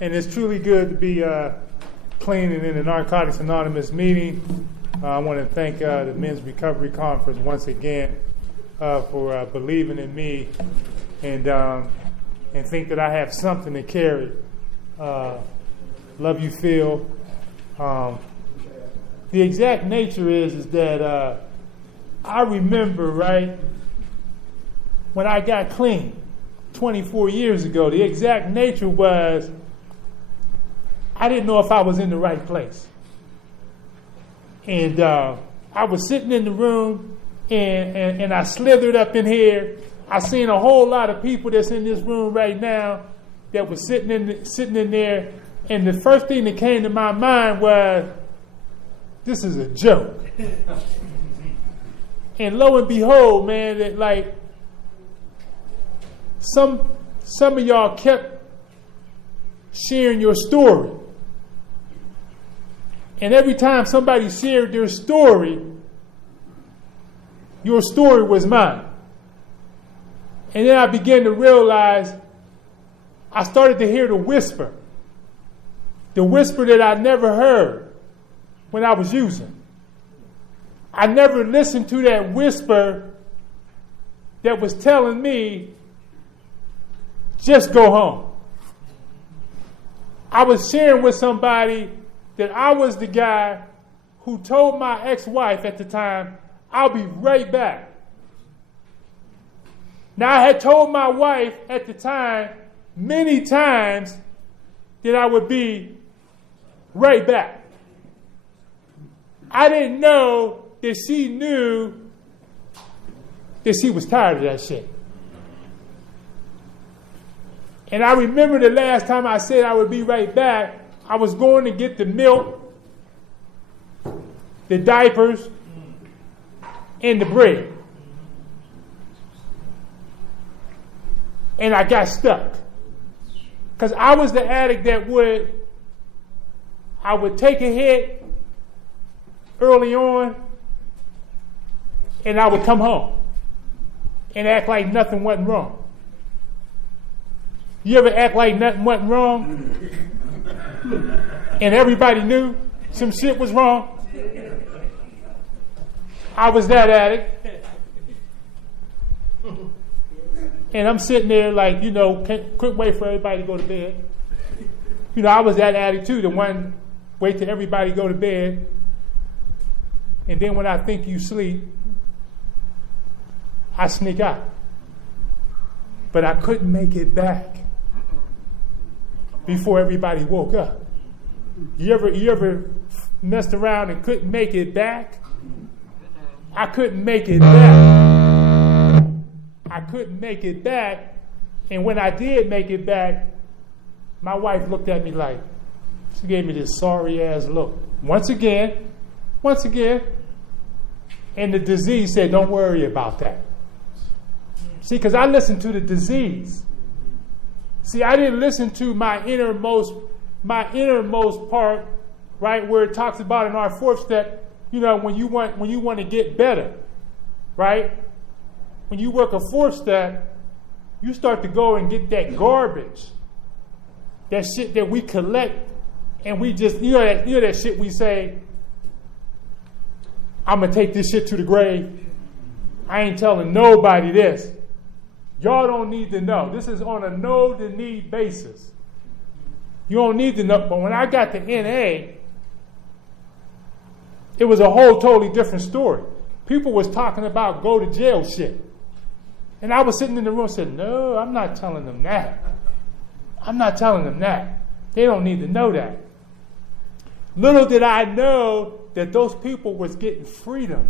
And it's truly good to be clean and in the Narcotics Anonymous meeting. I want to thank the Men's Recovery Conference once again for believing in me and think that I have something to carry. Love you, Phil. The exact nature is that I remember, right, when I got clean 24 years ago, the exact nature was I didn't know if I was in the right place. And I was sitting in the room and I slithered up in here. I seen a whole lot of people that's in this room right now that was sitting in there. And the first thing that came to my mind was, this is a joke. And lo and behold, man, that like some of y'all kept sharing your story. And every time somebody shared their story, your story was mine. And then I began to realize I started to hear the whisper that I never heard when I was using. I never listened to that whisper that was telling me, just go home. I was sharing with somebody that I was the guy who told my ex-wife at the time, I'll be right back. Now, I had told my wife at the time many times that I would be right back. I didn't know that she knew that she was tired of that shit. And I remember the last time I said I would be right back, I was going to get the milk, the diapers, and the bread. And I got stuck. Because I was the addict that I would take a hit early on, and I would come home and act like nothing wasn't wrong. You ever act like nothing wasn't wrong? And everybody knew some shit was wrong? I was that addict. And I'm sitting there like, couldn't wait for everybody to go to bed. I was that addict too, the one wait till everybody go to bed. And then when I think you sleep, I sneak out. But I couldn't make it back before everybody woke up. You ever messed around and couldn't make it back? I couldn't make it back. I couldn't make it back. And when I did make it back, my wife looked at me like, she gave me this sorry ass look. Once again. And the disease said, don't worry about that. See, because I listened to the disease. See, I didn't listen to my innermost part, right, where it talks about in our fourth step, when you want to get better, right? When you work a fourth step, you start to go and get that garbage, that shit that we collect, and we just, that shit we say, I'm going to take this shit to the grave. I ain't telling nobody this. Y'all don't need to know. This is on a know-the-need basis. You don't need to know. But when I got to NA, it was a whole totally different story. People was talking about go to jail shit. And I was sitting in the room and said, no, I'm not telling them that. I'm not telling them that. They don't need to know that. Little did I know that those people was getting freedom.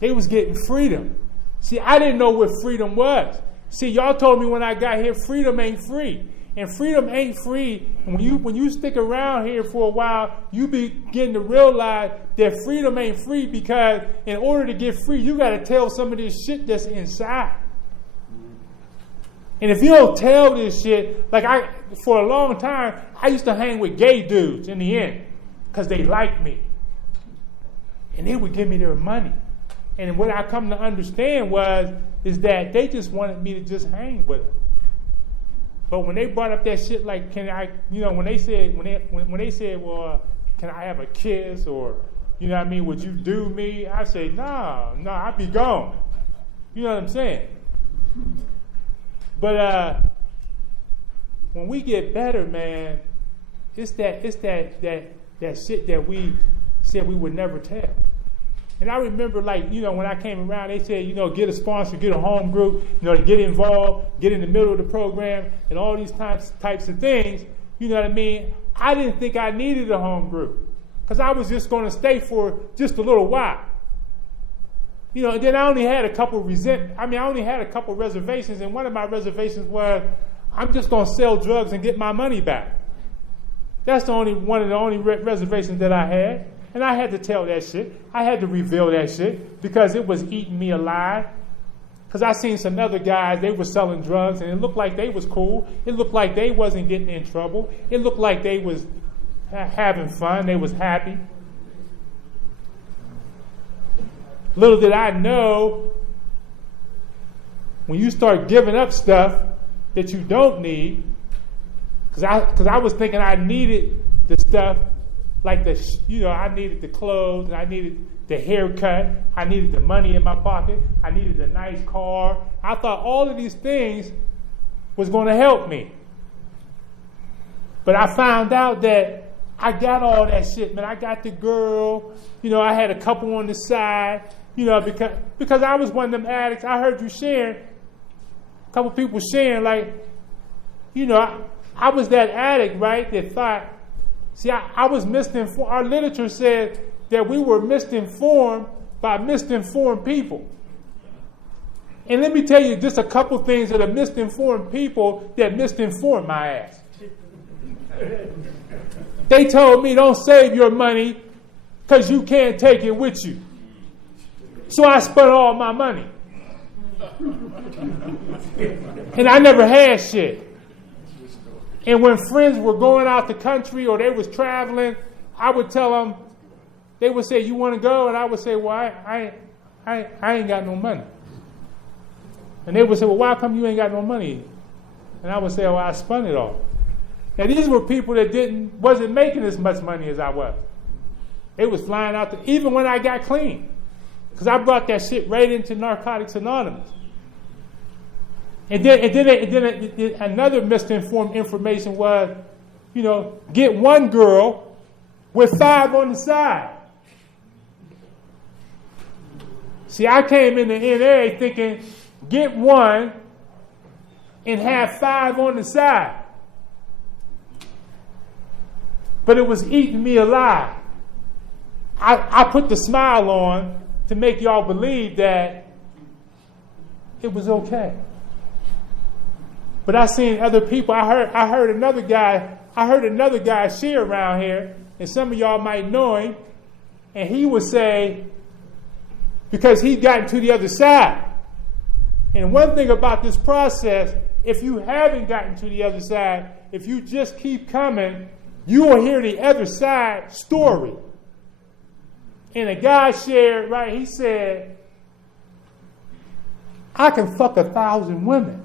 They was getting freedom. See, I didn't know what freedom was. See, y'all told me when I got here, freedom ain't free. And freedom ain't free. And when you stick around here for a while, you begin to realize that freedom ain't free, because in order to get free, you got to tell some of this shit that's inside. And if you don't tell this shit, for a long time, I used to hang with gay dudes in the end because they liked me. And they would give me their money. And what I come to understand is that they just wanted me to just hang with them. But when they brought up that shit, like, can I, when they said, well, can I have a kiss, or, you know what I mean, would you do me? I say, no, I'd be gone. You know what I'm saying? But when we get better, man, it's that shit that we said we would never tell. And I remember, like, when I came around, they said, get a sponsor, get a home group, to get involved, get in the middle of the program, and all these types of things. You know what I mean? I didn't think I needed a home group, because I was just going to stay for just a little while. And then I only had a couple reservations, and one of my reservations was, I'm just going to sell drugs and get my money back. That's one of the only reservations that I had. And I had to tell that shit. I had to reveal that shit because it was eating me alive. Because I seen some other guys, they were selling drugs, and it looked like they was cool. It looked like they wasn't getting in trouble. It looked like they was having fun. They was happy. Little did I know, when you start giving up stuff that you don't need, because I was thinking I needed the stuff, like I needed the clothes, and I needed the haircut, I needed the money in my pocket, I needed a nice car. I thought all of these things was going to help me. But I found out that I got all that shit, man. I got the girl, I had a couple on the side, because I was one of them addicts. I heard you sharing, a couple people sharing, like, I was that addict, right, that thought, see, I was misinformed. Our literature said that we were misinformed by misinformed people. And let me tell you just a couple things that are misinformed people that misinformed my ass. They told me, don't save your money because you can't take it with you. So I spent all my money. And I never had shit. And when friends were going out the country or they was traveling, I would tell them, they would say, you want to go? And I would say, well, I ain't got no money. And they would say, well, why come you ain't got no money? And I would say, well, I spent it all. Now, these were people that wasn't making as much money as I was. They was flying out, even when I got clean. Because I brought that shit right into Narcotics Anonymous. And then another misinformed information was, get one girl with 5 on the side. See, I came into NA thinking, get one and have 5 on the side. But it was eating me alive. I put the smile on to make y'all believe that it was okay. But I seen other people. I heard another guy share around here, and some of y'all might know him, and he would say, because he'd gotten to the other side. And one thing about this process, if you haven't gotten to the other side, if you just keep coming, you will hear the other side story. And a guy shared, right, he said, I can fuck 1,000 women.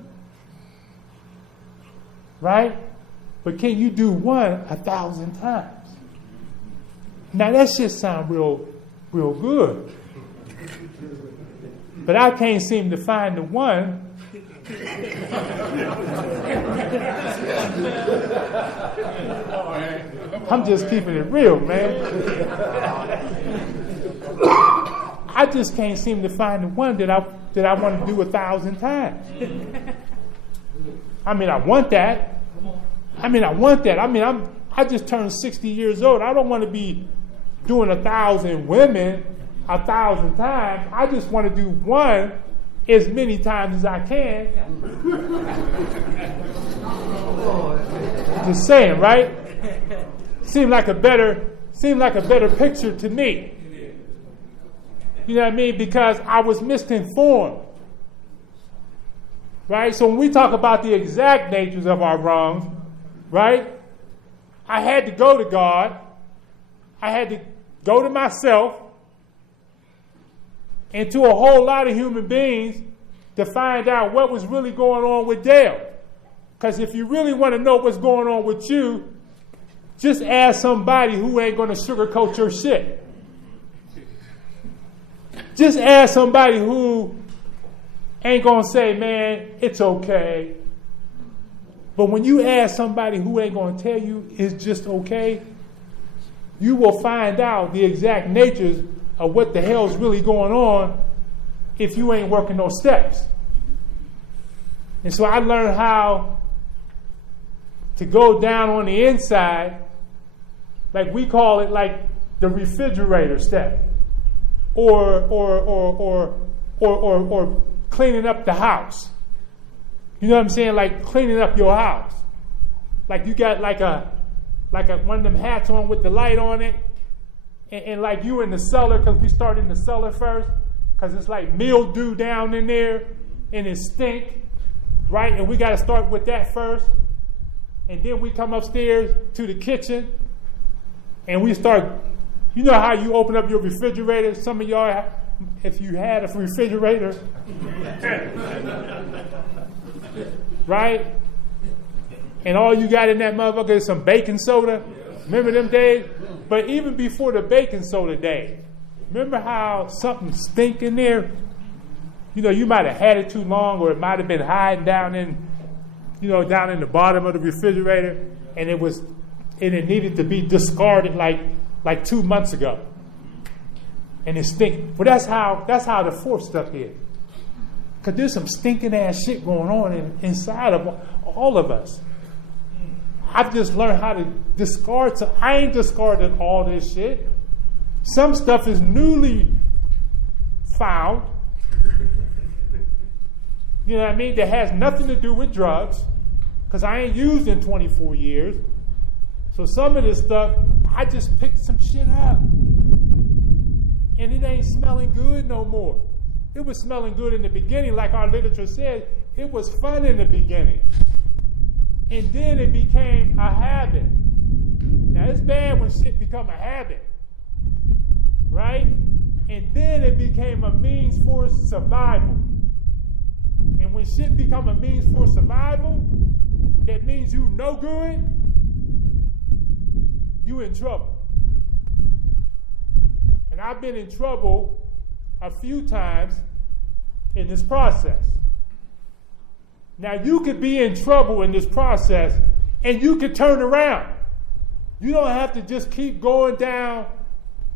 Right? But can you do one 1,000 times? Now that shit sound real good. But I can't seem to find the one. I'm just keeping it real, man. I just can't seem to find the one that I want to do 1,000 times. I mean, I want that. I just turned 60 years old. I don't want to be doing 1,000 women 1,000 times. I just want to do one as many times as I can. Just saying, right? Seemed like a better picture to me. You know what I mean? Because I was misinformed. Right? So when we talk about the exact natures of our wrongs, right? I had to go to God. I had to go to myself and to a whole lot of human beings to find out what was really going on with Dale. Because if you really want to know what's going on with you, just ask somebody who ain't going to sugarcoat your shit. Just ask somebody who ain't going to say, man, it's okay. But when you ask somebody who ain't going to tell you it's just okay, you will find out the exact natures of what the hell's really going on if you ain't working those steps. And so I learned how to go down on the inside, like we call it, like the refrigerator step, or cleaning up the house. You know what I'm saying? Like cleaning up your house. Like you got like a one of them hats on with the light on it, and like you in the cellar, because we start in the cellar first, because it's like mildew down in there and it stink, right? And we got to start with that first. And then we come upstairs to the kitchen and we start, you know how you open up your refrigerator? Some of y'all, if you had a refrigerator, right? And all you got in that motherfucker is some baking soda. Remember them days? But even before the baking soda day, remember how something stink in there? You know, you might have had it too long, or it might have been hiding down in the bottom of the refrigerator, and it needed to be discarded like 2 months ago. And it stink. Well, that's how the fourth stuff is. Because there's some stinking ass shit going on inside of all of us. I've just learned how to discard. So I ain't discarded all this shit. Some stuff is newly found. You know what I mean? That has nothing to do with drugs. Because I ain't used in 24 years. So some of this stuff, I just picked some shit up. And it ain't smelling good no more. It was smelling good in the beginning, like our literature said. It was fun in the beginning. And then it became a habit. Now, it's bad when shit become a habit. Right? And then it became a means for survival. And when shit become a means for survival, that means you no good, you in trouble. And I've been in trouble a few times in this process. Now, you could be in trouble in this process, and you could turn around. You don't have to just keep going down.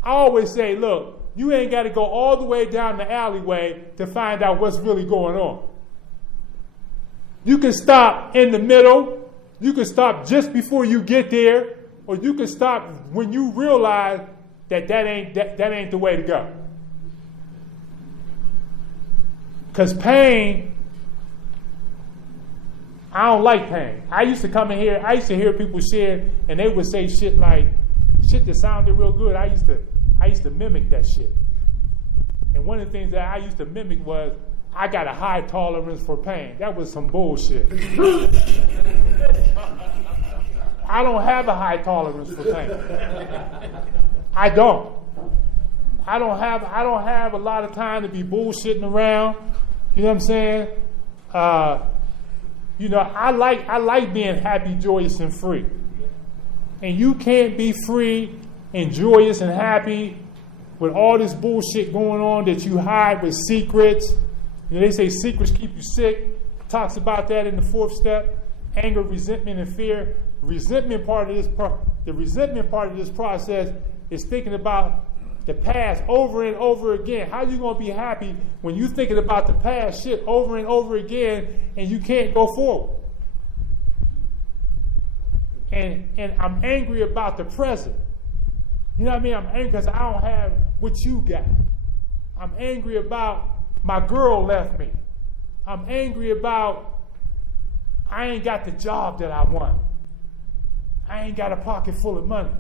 I always say, look, you ain't got to go all the way down the alleyway to find out what's really going on. You can stop in the middle. You can stop just before you get there, or you can stop when you realize that ain't the way to go. Because pain, I don't like pain. I used to come in here, I used to hear people share, and they would say shit like, shit that sounded real good. I used to mimic that shit. And one of the things that I used to mimic was, I got a high tolerance for pain. That was some bullshit. I don't have a high tolerance for pain. I don't. I don't have a lot of time to be bullshitting around. You know what I'm saying? I like being happy, joyous, and free. And you can't be free and joyous and happy with all this bullshit going on that you hide with secrets. You know, they say secrets keep you sick. Talks about that in the fourth step. Anger, resentment, and fear. The resentment part of this process is thinking about the past over and over again. How you gonna be happy when you thinking about the past shit over and over again and you can't go forward? And I'm angry about the present. You know what I mean? I'm angry because I don't have what you got. I'm angry about my girl left me. I'm angry about I ain't got the job that I want. I ain't got a pocket full of money.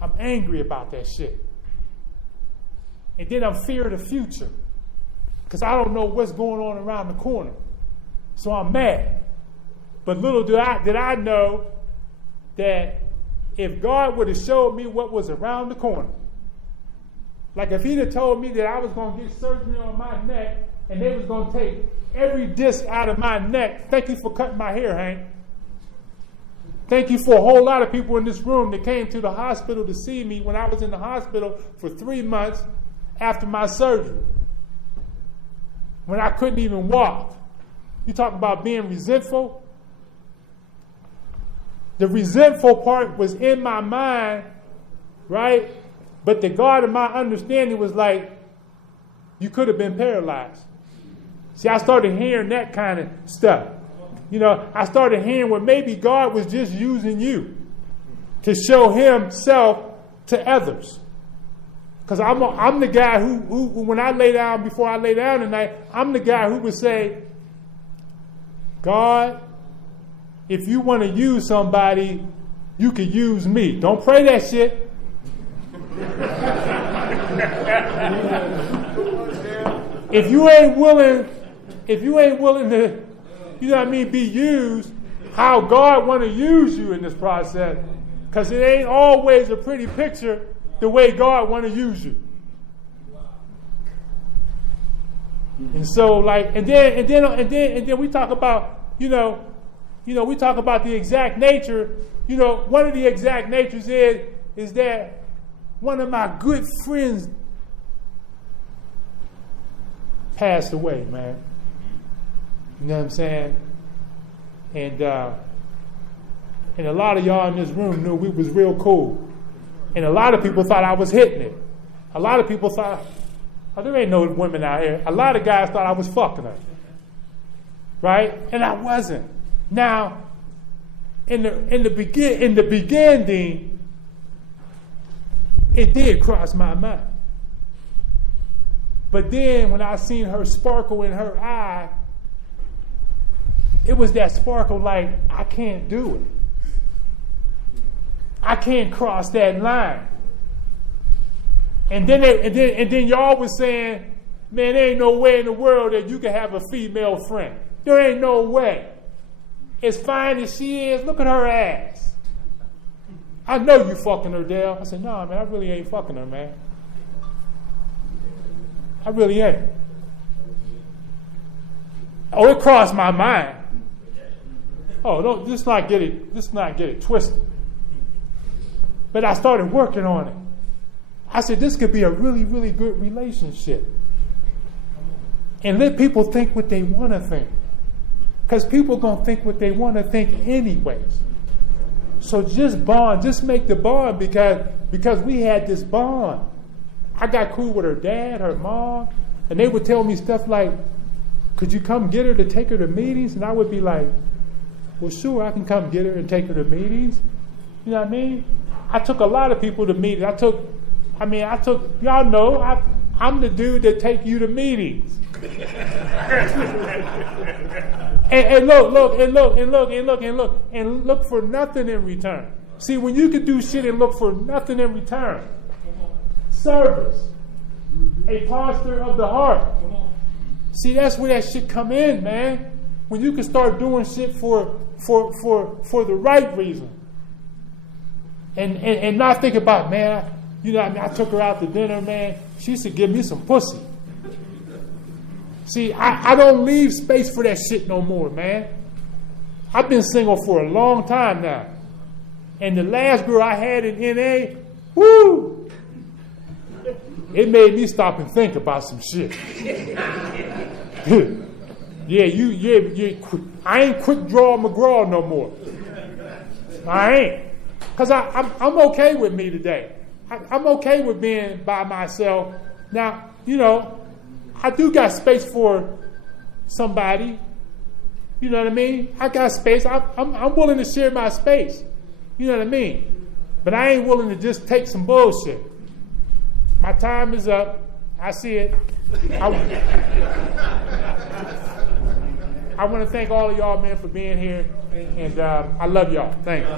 I'm angry about that shit. And then I'm fear of the future because I don't know what's going on around the corner. So I'm mad. But little did I know that if God would have showed me what was around the corner, like if he'd have told me that I was going to get surgery on my neck and they was going to take every disc out of my neck, thank you for cutting my hair, Hank, Thank you for a whole lot of people in this room that came to the hospital to see me when I was in the hospital for 3 months after my surgery, when I couldn't even walk. You talk about being resentful. The resentful part was in my mind, right? But the God of my understanding was like, you could have been paralyzed. See, I started hearing that kind of stuff. You know, I started hearing where maybe God was just using you to show himself to others. Because I'm the guy who, when I lay down, before I lay down tonight, I'm the guy who would say, God, if you want to use somebody, you could use me. Don't pray that shit. If you ain't willing to, you know what I mean, be used, how God want to use you in this process, because it ain't always a pretty picture the way God want to use you. And so, like, and then we talk about, you know, we talk about the exact nature. You know, one of the exact natures is that one of my good friends passed away, man. You know what I'm saying? And a lot of y'all in this room knew we was real cool. And a lot of people thought I was hitting it. A lot of people thought, oh, there ain't no women out here. A lot of guys thought I was fucking her. Right? And I wasn't. Now, in the beginning, it did cross my mind. But then when I seen her sparkle in her eye, it was that sparkle like, I can't do it. I can't cross that line. And then y'all was saying, man, there ain't no way in the world that you can have a female friend. There ain't no way. As fine as she is, look at her ass. I know you fucking her, Dale. I said, no, man, I really ain't fucking her, man. I really ain't. Oh, it crossed my mind. Oh, don't let's not get it twisted. But I started working on it. I said, this could be a really, really good relationship. And let people think what they want to think. Because people going to think what they want to think anyways. So just bond, just make the bond because we had this bond. I got cool with her dad, her mom, and they would tell me stuff like, could you come get her to take her to meetings? And I would be like, well, sure, I can come get her and take her to meetings. You know what I mean? I took a lot of people to meetings. Y'all know, I'm the dude that take you to meetings. and look for nothing in return. See, when you can do shit and look for nothing in return, service, a posture of the heart. See, that's where that shit come in, man. When you can start doing shit for the right reason, and not think about, man, you know what I mean, I took her out to dinner, man. She used to give me some pussy. See, I don't leave space for that shit no more, man. I've been single for a long time now. And the last girl I had in NA, woo! It made me stop and think about some shit. I ain't quick draw McGraw no more. I ain't. Because I'm okay with me today. I'm okay with being by myself. Now, you know, I do got space for somebody. You know what I mean? I got space. I'm willing to share my space. You know what I mean? But I ain't willing to just take some bullshit. My time is up. I see it. I want to thank all of y'all, man, for being here. And I love y'all. Thanks.